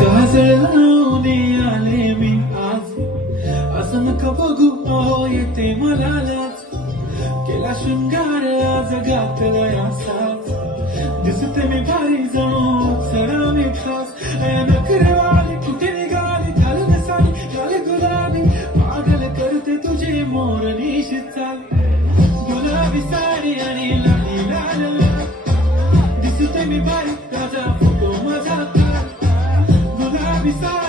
काजळाने आले मी आज, असं नका बघू अहो येते मला लाज. केला शृंगार आज घातलाय असाच, दिसते मी भारी जणू सरावी खास. नखरेवाली कुठे निघाली घालून साली, घाले गुलाबी पागल करते तुझे मोरनीशी चाल. गुलाबी साडी आणि लाली लाल लाल, दिसते मी भारी ताजा फोटो माझा. Beside